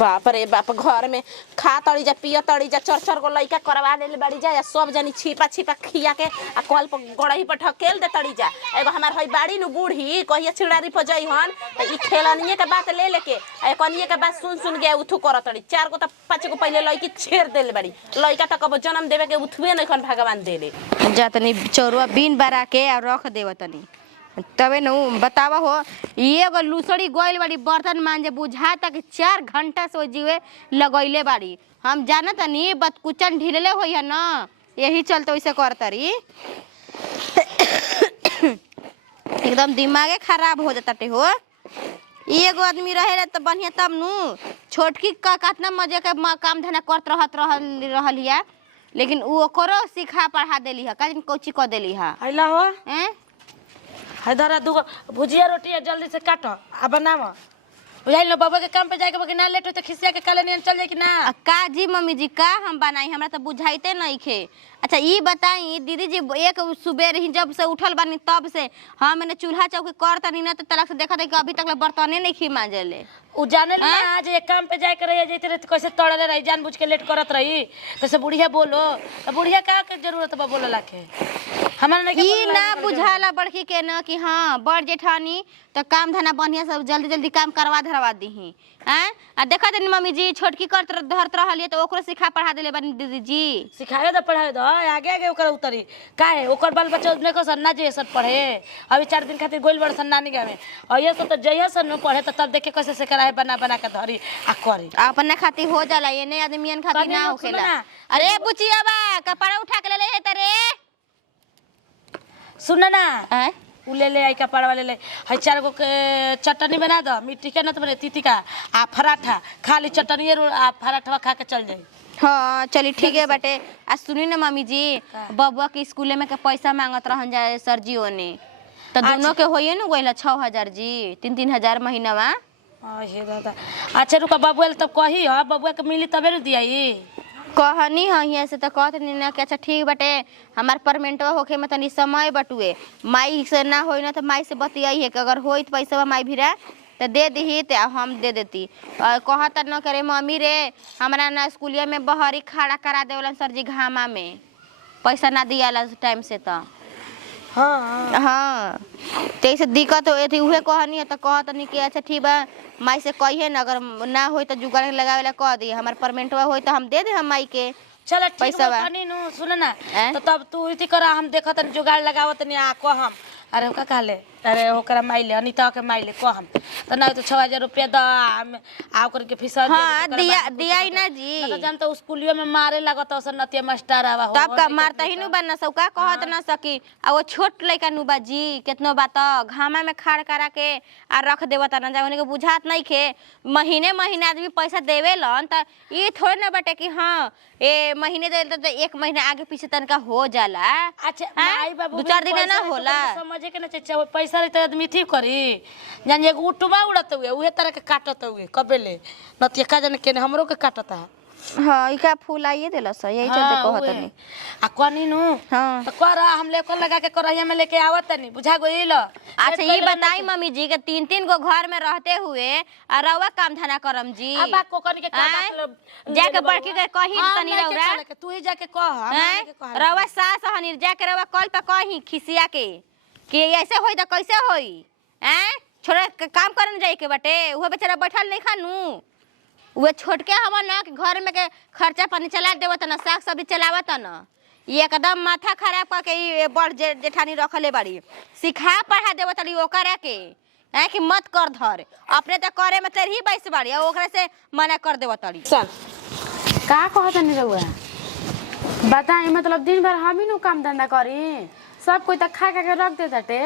बाप रे बाप घर में खा तड़ी जा पिया तड़ी जा चर गो लइका करवा ले बाड़ी जा या सब जनी छिपा छिपा खिया के आ कल पर गड़ही पर ढकेल दे तड़ी जा। एगो हमार हई बाड़ी नु बूढ़ी कहिया छिड़ारी पर जई हन त ई खेलनिए के बात ले लेके आ कनिए के बात सुन सुन के उठू कर तड़ी। 4 गो त 5 गो पहले लइकी छेड़ देले बाड़ी। लइका त कब जन्म देवे के उठवे नहीं खन भगवान देले। जा तनी चौरुआ बीन बरा के और रख देव तनी तबे न बतावा हो। एगो लूसड़ी गोइल बाड़ी बर्तन मांजे बुझा तक 4 घंटा से जीवे लगैले बाड़ी। हम जाना तनी बतकुचन ढिलले होई है ना यही चलते वैसे करतरी। एकदम दिमागे खराब हो जाता हो। एगो आदमी रहे तो बढ़िया तब नु छोटकी का कितना मजे के काम धंधा करत रहल हिया लेकिन वो ओकरो सिखा पढ़ा देली है का कोची क देली है। आइला हो हैं हैदरा दुगो भुजिया रोटी जल्दी से काटो आ बनाओ। बुझाइल न बाबा के काम पे जाके बके ना लेट हो तो खिसिया के काले नियन चल जाए कि ना। का जी मम्मी जी का हम बनाई हमरा तो बुझाइते नहीं खे। अच्छा ई बताई दीदी जी एक सुबह ही जब से उठल बानी तब से हम मैंने चूल्हा चौकी करता नहीं ना तो तलक से देखा था कि अभी तक बर्तने नहीं खी मांजले। उ जाने ले आज एक काम पे जाके रही जैते रहे कैसे तड़ले रही जानबूझ के लेट करत रही कैसे बुढ़िया बोलो तो बुढ़िया का के जरूरत बा बोलला के हमरा नहीं ई ना बुझाला बड़की के ना कि हां बड़ जेठानी तो काम धना बढ़िया सब जल्दी जल्दी काम करवा धरवा दीही हैं। आ देखा तनी मम्मी जी छोटकी करत धरत रहलिए तो ओकरो सिखा पढ़ा देले बनी दीदी जी। सिखाए दो पढ़ाए दो आगे आगे ओकर उतरी काहे ओकर बाल बच्चा ने को सन्ना जे सब पढ़े अभी 4 दिन खातिर गोइल बड़ सन्ना नहीं गावे और ये सब तो जइया सन पढ़े तो तब देखे कैसे से कराए बना बना के धरी आ करे अपने खातिर हो जाला ये ने आदमियन खातिर ना होखेला। अरे बुचिया बा कपड़ा उठा के ले ले तरे सुन ना ले ले आई कपड़ा वाले ले है 4 गो के चटनी बना दो मिट्टी के न तो बने तीती का आ पराठा खाली चटनी आ पराठा खा के चल जाई। हाँ चली ठीक है बेटे। आज सुनी ना मम्मी जी बबुआ के स्कूल में के पैसा मांगत रहन जाए सर जी ओने तो दोनों के होइए न गोइला 6000 जी 3-3 हजार महीनावा। हे दादा अच्छा रुका बबुआ तब कही ह बबुआ के मिली तबे न दियाई कहनी है यहाँ से तो कहते नहीं ना कि अच्छा ठीक बटे हमार परमेंटवा होके में तनी समय बटुए माई से ना होई ना तो माई से बतियाई है कि अगर होई तो पैसा माई भिरा तो दे दी तो हम दे देती। कहता न करे मम्मी रे हमारा ना स्कूलिया में बहरी खड़ा करा देवलन सर जी घामा में पैसा ना दियाला टाइम से तो हाँ तैसे दिक्कत हो थी उहे कहनी है तो कहत नहीं कि अच्छा ठीक बा माई से कहिए ना अगर ना होई तो जुगाड़ लगावे ला कह दी हमार परमेंटवा होई तो हम दे दे हम माई के चल पैसा बा सुन ना तो तब तू इति कर हम देखत जुगाड़ लगावत नहीं आ को हम अरे का कहले अरे ओकरा माइले अनीता के माइले को हम तो ना तो 6000 रुपया द आ कर के फीस हां दिया ही ना जी तो जान तो स्कूलियो में मारे लागत औसन नतिया मास्टर आवा हो तब का मारता ही नु बनना सब का कहत ना सकी आ वो छोट लइका नु बाजी केतनो बात घामा में खाड़ करा के आ रख देवत ना जाने के बुझात नहीं खे महीने महीने आदमी पैसा देवेलन त ई थोड़े ना बटे कि हां ए महीने दे तो 1 महीना आगे पीछे तनका हो जाला। अच्छा माई बाबू 2-4 दिन ना होला समझे के ना चाचा पैसा रहते आदमी ठीक करी जान एगो उठवा उड़त हुए उहे तरह के काटत हुए कबेले नतिया का जाने के हमरो के काटता है। हां इका फूल आइए देलस यही चलते कहत नहीं आ कोनी नु हां तो कर हम लेकर लगा के करहिया में लेके आवत नहीं बुझा गइल। अच्छा ये बताई मम्मी जी के 3-3 गो घर में रहते हुए आ रवा काम धना करम जी अब कोकन के का मतलब जाके बड़की के कही तनी रौरा तू ही जाके कह हम के कह रवा सास हनी जाके रवा कल पे कही खिसिया के कि ऐसे होई त कैसे होई हैं छोरे काम करन जाई के बटे वो बेचारा बैठल नहीं खानू वे छोटके हवा ना कि घर में के खर्चा पानी चला देवत ना साग सब्जी चलावत ना एकदम माथा खराब करके ये बड़ जेठानी रखले बाड़ी सिखा पढ़ा देवत ली ओकरा के है कि मत कर धर अपने तो करे में तेरी 22 बाड़ी ओकरा से मना कर देवत ली। चल का कहत नहीं रहुआ बताई मतलब दिन भर हम ही नु काम धंधा करी सब कोई तक खा के रख दे ताटे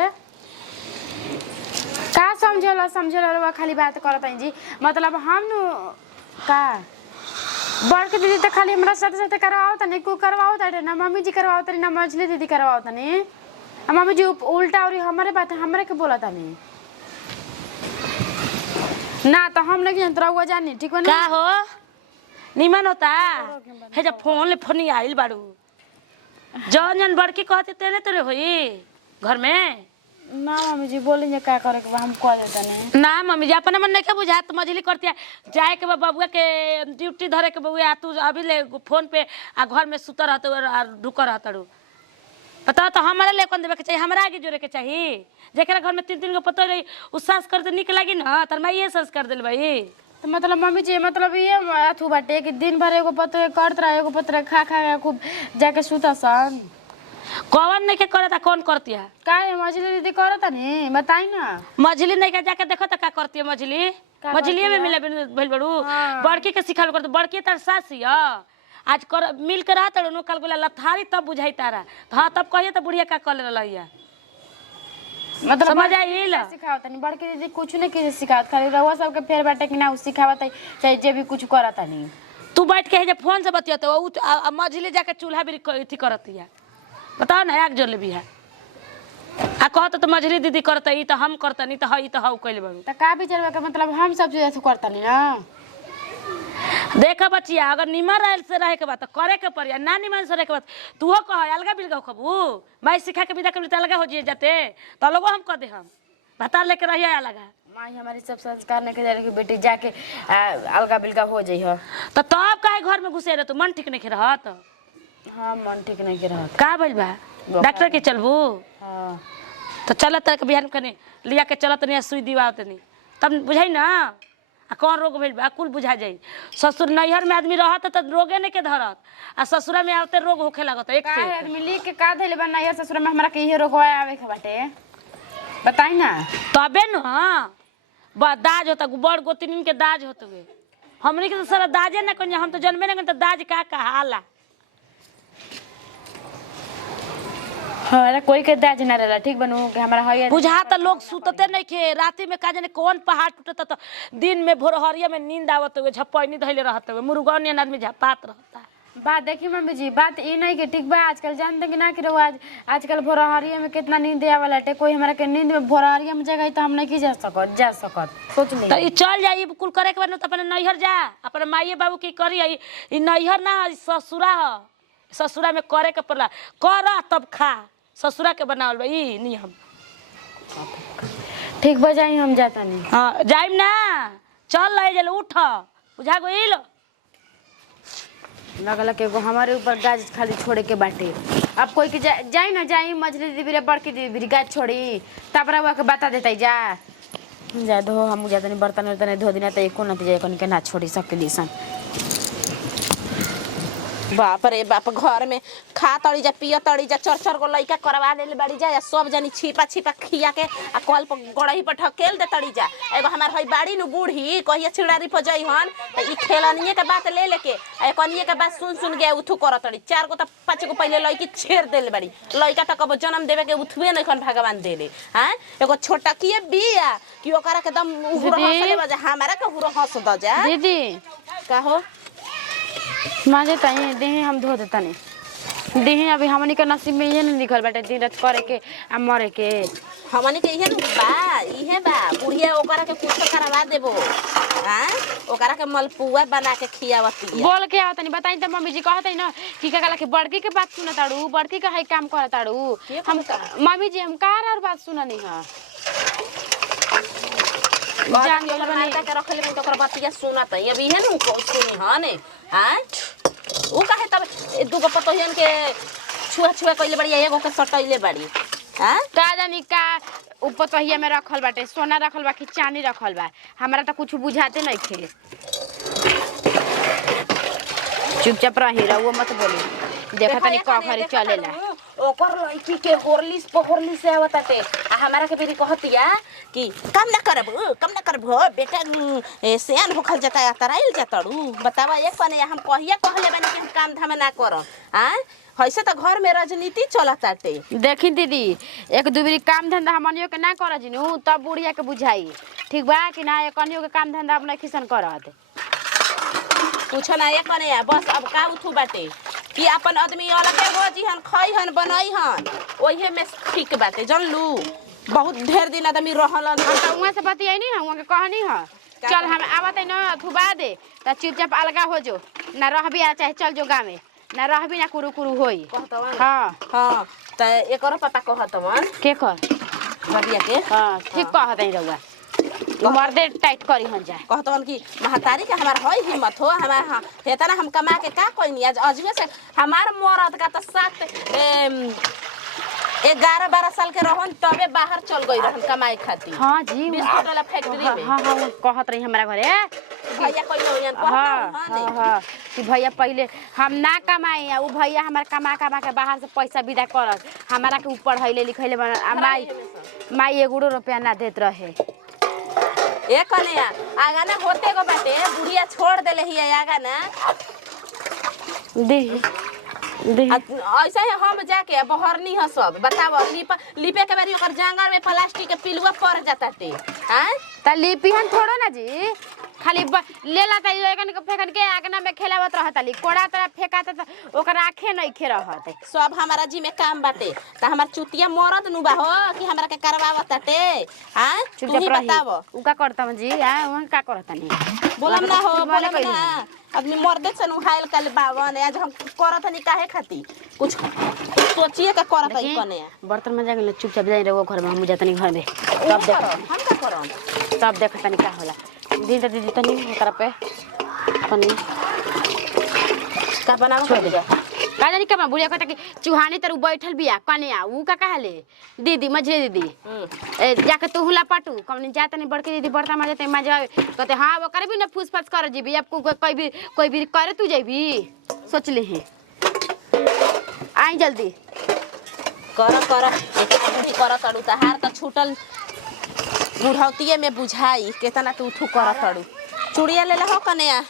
का समझेला खाली बात करत जी मतलब हम नु का बड़ के दीदी तो खाली हमरा साथ साथ करवाओ तने को करवाओ ताटे ना मम्मी जी करवाओ तनी ना मछली दीदी करवाओ तनी मम्मी जी उल्टा और हमारे बात हमरे के बोला तनी ना तो हम नहीं जानत रहुआ जानी ठीक बा का हो निमन होता हे जब फोन ले फोनी आइल बाड़ू जौन जन बड़की कहते तेने तोरे होई घर में ना मम्मी जी बोली का करे के बा, हम कह देता नहीं। ना मम्मी जी अपने मन नहीं के बुझात मजली करती है जाए के बा बबुआ के ड्यूटी धरे के बबुआ तू अभी ले फोन पे आ घर में सुतर रहत और ढुकर रहत बताओ तो हमारा ले कौन देवे के चाहिए हमरा आगे जोड़े के चाहिए जेकरा घर में 3 गो पतो रही उ संस्कार तो निक लगी ना तर मैं ये संस्कार दिल भाई तो मतलब मम्मी जी मतलब ये अथु बाटे कि दिन भर एगो पत्र करत रहा एगो पत्र खा खा के खूब जाके सुता सन। कौन नहीं के करता कौन करती है काहे मछली दीदी करता नहीं बताई ना। मछली नहीं के जाके देखो तो का करती है मछली मछली में मिले भइल बड़ू बड़की के सिखाल कर बड़की तर सासी आज कर मिल के रहत नु कल गोला लथारी तब बुझाई तारा तो हां तब कहिए तो बुढ़िया का कर रहलिया मतलब समझ आइल सिखावत नहीं बड़की दीदी कुछ नहीं किसी सिखावत खाली रहुआ सबके फेर बाटे कि ना उ सिखावत है चाहे जे भी कुछ करता नहीं। तू बैठ के जे फोन से बतिया तो मछली जाके चूल्हा भी अथी करतिया बताओ ना एक जोड़ ले भी है आ कहत तो मछली दीदी करता ई तो हम करता नहीं तो हई तो हऊ कइले बड़ू त का विचार का मतलब हम सब चीज करता नहीं ना। देखा बचिया अगर निमन रहल से रहे के बात तो करे के पड़िया ना निमन से रहे के बात तू हो कह अलगा बिलगा खबू मैं सिखा के विदा कर तो अलगा हो जाए जाते तो लोगो हम कह दे हम बता लेके रहिए अलगा माँ हमारी सब संस्कार नहीं के कि बेटी जाके अलगा बिलगा हो जाइ हो तो तब काहे घर में घुसे रहे तू मन ठीक नहीं रहत हाँ मन ठीक नहीं के रहत का भइल बा डॉक्टर के चलबू हाँ तो चलत के बिहान कने लिया के चलत नहीं सुई दिवात नहीं तब बुझाई ना आ कौन रोग भइल बा कुल बुझा जाई ससुर नैहर में आदमी रहत त रोगे नहीं के धरत आ ससुरा में आवते रोग होखे लागत एक का से है आदमी लिख के का धइले बा नैहर ससुर में हमरा के इहे रोगवा आवे के बाटे बताई ना। तबे न बा दाज होता बड़ गोतिन के दाज होत हुए हमनी के तो सारा दाजे ना कन्या हम तो जन्मे ना तो दाज का कहाला हमारा कोई के दाज ना रहला ठीक बनू कि हमरा है बुझा तो लोग सुतते नहीं खे राती में का जाने कौन पहाड़ टूटता तो दिन में भोरहरिया में नींद आवत हुए झपैनी धइले रहत हुए मुर्गौनियन आदमी झपात रहता। बात देखी मम्मी जी बात ये नहीं कि ठीक बा आजकल जानते कि ना कि रहो आजकल भोरहरिया में कितना नींद आवा टे कोई हमारा के नींद में भोरहरिया में जगह तो हम नहीं की जा सकत सोच ली तो ई चल जाई कुल करे के बाद तो अपने नैहर जा अपने माई बाबू की करी ई नैहर ना ससुरा ह ससुरा में करे के पड़ला कर तब खा ससुरा के बनावल बा ई नियम ठीक बजाई हम जाता नहीं। हाँ जाइम ना चल ले जल उठ बुझा गइल लगल के एगो हमारे ऊपर गाज खाली छोड़े के बाटे अब कोई के जाई ना जाई मछली दीदी बिरे बड़की दीदी बिरे गाज छोड़ी तब रहुआ के बता देता जा धो हम जाता नहीं बर्तन वर्तन धो दिना तो एको नतीजा कन के ना छोड़ी सके लीसन। बाप रे बाप घर में खा तड़ी जा पिया तड़ी जा 4 गो लइका करवा देले बाड़ी जा या सब जनी छिपा छिपा खिया के आ कल पर गड़ही पर ढकेल दे तड़ी जा एगो हमार हई बाड़ी नु बूढ़ी कहिया छिड़ारी पर जई हन त ई खेलनिए के बात ले लेके आ कनिए के बात सुन सुन के उठू कर तड़ी 4 गो त 5 गो पहले लइकी छेड़ देले बाड़ी लइका त कब जन्म देवे के उठुए नहीं खन भगवान देले हां एगो छोटा किए बिया कि ओकरा के दम उहुर हंसले बजा हमारा के उहुर हंस द जा दीदी का हो माजे ताई देही हम धो देता नहीं देही अभी हमनी के नसीब में ये नहीं लिखल बाटे दिन रात करे के आ मरे के हमनी के इहे बा बुढ़िया ओकरा के कुछ करवा देबो हां ओकरा के मलपुआ बना के खियावती बोल के आवत नहीं बताई त मम्मी जी कहत है ना कि काला के बड़की के बात सुनताड़ू बड़की का है काम करताड़ू हम मम्मी जी हम कार और बात सुननी हां जान गल बना के रखले में तो ओकर बतिया सुनत है अभी है नु को सुनी हने हां उ काहे तब दुगो पतोहियन के छुआ छुआ कइले बड़ी एगो के सटइले बड़ी हां का जानी का ऊपर तहिया में रखल बाटे सोना रखल बा कि चांदी रखल बा हमरा त कुछ बुझाते नहीं थे चुपचाप रही रहुओ मत बोली देखा तनी का घरी चलेला ओकर लड़की के होरली से आवताटे आ हमारा के बेरी कहतिया कि काम ना करब बेटा सियान होखल जता तराइल जतड़ू बतावा एक पने हम कहिया कहले बानी कि हम काम धाम ना करब हां हइसे त घर में राजनीति चलताटे देखी दीदी एक दुबरी काम धंधा हमनियो के ना कर जिनु तब बुढ़िया के बुझाई ठीक बा कि ना एकनियो के काम धंधा अपना किसन करत कुछ ना एक कने बस अब का उठू बाटे कि अपन आदमी अलगे हो जिहन खई हन बनई हन ओहे में ठीक बाटे जानलू बहुत ढेर दिन आदमी रहल हम त उहाँ से बतियाई नहीं हम के कहनी ह चल हम आवत है ना थुबा दे त चुपचाप अलगा हो जो ना रहबी आ चाहे चल जो गाँव में ना रहबी ना कुरु कुरु होई कहतवन हां हां त एकर पापा कहतवन के कर रबिया के हां ठीक कहत है रउआ मर्दे टाइट करी हन जाए कहतवन कि महतारी के हमार है हिम्मत हो हमार हाँ हेता ना हम कमा के का कोई नहीं आज अजमे से हमार मरद का तो 11-12 साल के रहन तबे बाहर चल गई रहन कमाए खातिर। हां जी बिस्कुट वाला फैक्ट्री में। हां हां कहत रही हमरा घरे भैया कोई होयन हां कि भैया पहले हम ना कमाई आ उ भैया हमार कमा के बाहर से पैसा विदा करत हमारा के ऊपर हइले लिखैले माई 1 रुपया ना देत रहे। ए कन्या आगा ना होते गो बाटे बुढ़िया छोड़ देले ही आगा ना दे ऐसा ही हम जाके बहरनी है सब बताओ लिपे के बारी ओकर जांगर में प्लास्टिक के पिलुआ पड़ जाता टे हैं त लिपिहन थोड़ो ना जी खाली लेला त एकन के फेकन के आगना में खेलावत रहत ली कोड़ा तरह फेकात त ओकर आंखे नहीं खे रहत सब हमारा जी में काम बाटे त हमार चुतिया मरद नु बा हो कि हमरा के करवावत ताटे हैं तू ही बताओ उ का करता जी हां उ का करता नहीं बोलम ना हो बोलम ना आदमी मर्दे से नु हाइल कल बावन आज हम करत नहीं काहे खाती कुछ सोचिए का करत ही कने बर्तन में जाके चुपचाप जाई रहो घर में हम जातनी घर में तब देख हम का करम तब देख तनी का होला दिन दीदी तनी ओकरा पे तनी का बनाओ छोड़ दे का जानी का बुढ़िया कहता कि चुहानी तर बैठल बिया कन्या उ का कहले दीदी मझे दीदी जाके तू हुला पाटू कमनी जात नहीं बड़के दीदी बर्तन में जाते मजा कहते हां वो करे भी ना फूस-फास कर जीबी अब कोई भी करे तू जेबी सोच ले है आई जल्दी कर तड़ू तहार त छूटल बुढ़ौतिये में बुझाई केतना तू उठू कर तड़ू चूड़िया ले हो कन्या